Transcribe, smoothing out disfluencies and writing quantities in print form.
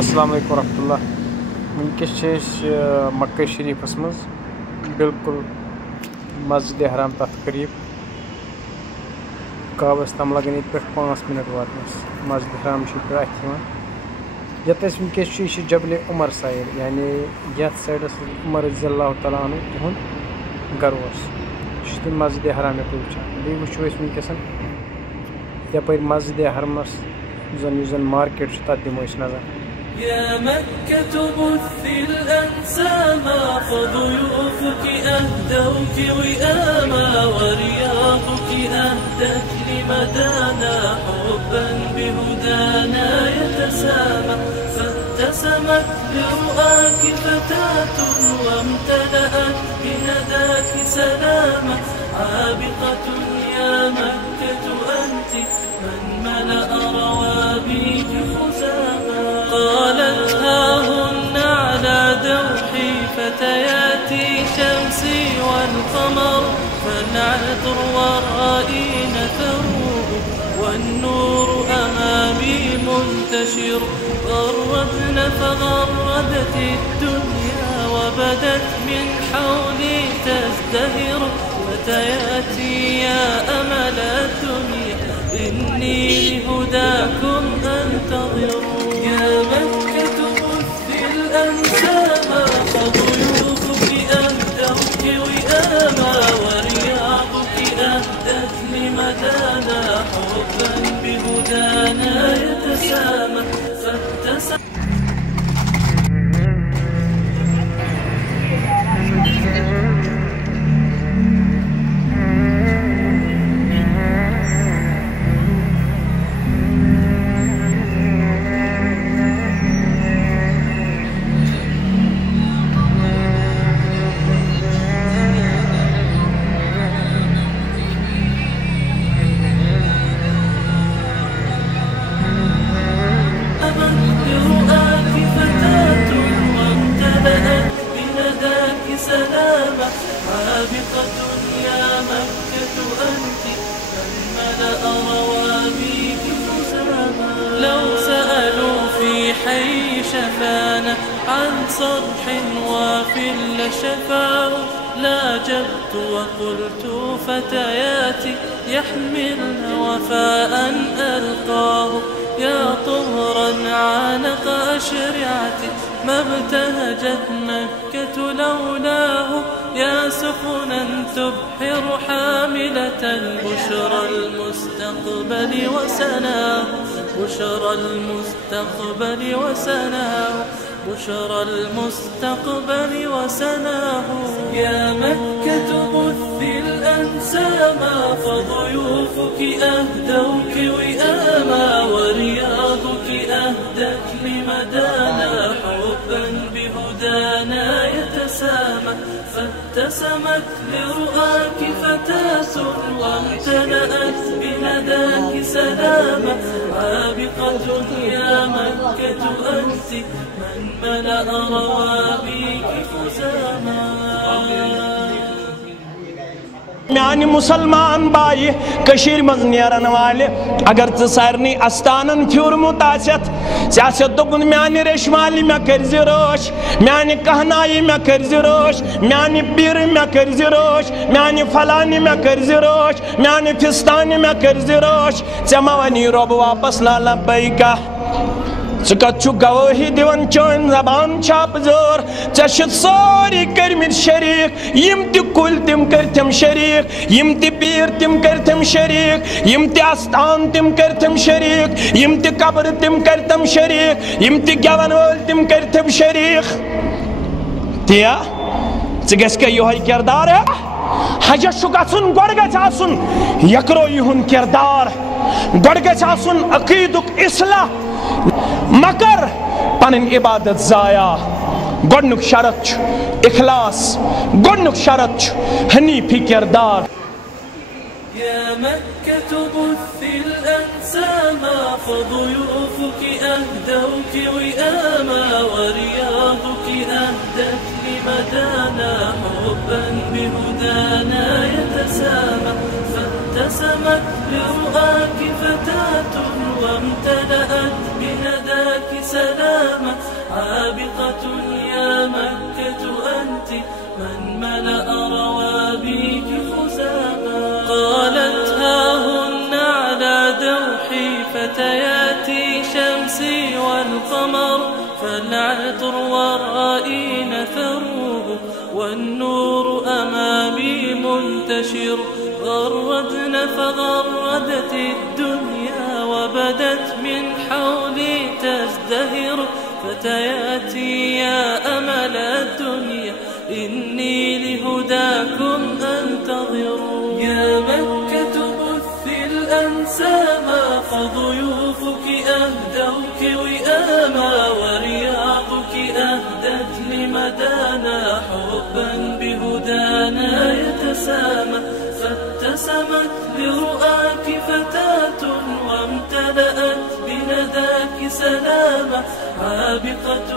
अस्सलाम वालेकुम रहमतुल्लाह। वनकस मक्का शरीफस मज बिल्कुल मस्जिद हराम तथ करीब काबस तम लगन ये 5 मिनट वातनस। मस्जिद हराम ये वनकस जबल उमर साइड यानी ये साइडस उमर रज़ियल्लाहु तआला अन्हु तिहुंद गर मस्जिद हराम पे वुचान। बी वो वनकस यपर मस्जिद हरमस जन मार्केट तथ दिमो नजर। يا مكة بثي الأنساما فضيوفك أهدوك وئاما ورياضك أهدت لمدانا حبا بهدانا يتسامى فابتسمت برؤاك فتاة وامتلأت بنداك سلاما عابقة يا مكة أنت من ملأ روابيك خزاما قالت هاهن على دوحي فتياتي شمسي والقمر فالعطر ورائين ثروب والنور أمامي منتشر غردن فغردت الدنيا وبدت من حولي تزدهر فتياتي يا أمل الدنيا إني لهداكم أنتظر يا مكة بثي الأنساما فضيوفك أهدوك وئاما ورياضك أهدت لمدانا حبا بهدانا يتسامى فابتسم عابقة يا مكة أنت من ملأ روابيك خزاما لو سألوا في حي شفانة عن صرح وافل شفاه لاجبت وقلت فتياتي يحملن وفاء ألقاه يا طهرا عانق أشرعتي ما ابتهجت مكة لولاه يا سفنا تبحر حاملة بشرى المستقبل وسناه بشرى المستقبل وسناه بشرى المستقبل وسناه يا مكة بثي الأنساما فضيوفك أهدوك وئاما ورياضك أهدت لمدانا حبا بهدانا يتسامى فابتسمت لرؤاك فتاة وامتلأت بنداك سلاما عابقة يا مكة أنت من ملأ روابيك خزاما म्यान मुसलमान बाई कशीर मज नेरन वाले अगर च सारनी अस्तानन फिरमुत आसत दोपन म्यान रेशमाली मे कर्ज रोश म्यान कहनाई मे कर्ज रोश म्यान पीर मे कर्ज रोश म्यान फलानी मे कर्ज रोश म्यान फिस्तानी मे कर्ज रोश चमा वनी रब वापस ला लब्बैका कु गवाही दिवन चोन जबान छाप जोर चशत सोरी करमित शरीक यम ति कुल तिम करथम शरीक यम ति पीर तिम करथम शरीक यम ति आस्थान तिम करथम शरीक यम ति कब्र तिम करथम शरीक यम ति गवन वोल तिम करथम शरीक तिया गस्का योहै किरदार हजस गन गोड़ गन यकरो युन किरदार गोड़ गन अकीदुक इस्लाह मकर पन इबादत जाया गोडनुक शरत इखलास गोडनुक शरत हनीफी किरदार يا مكة بثي الأنساما فضيوفك أهدوك وئاما ورياضك أهدت لمدانا حبا بهدانا يتسامى فابتسمت لرؤاك فتاة وامتلأت بنداك سلاما عابقة يا مكة أنت من ملأ روابيك خزاما. قالت هاهن على دوحي فتياتي شمسي والقمر، فالعطر ورائي نثروه والنور أمامي منتشر. غردن فغردت الدنيا وبدت من حولي تزدهر. فتياتي يا أمل الدنيا إني لهداكم أنتظر. يا مكة بثي الأنساما فضيوفك أهدوك وئاما، ورياضك أهدت لمدانا حبا بهدانا يتسامى. فابتسمت لرؤاك فتاة وامتلأت بنداك سلاما، عابقة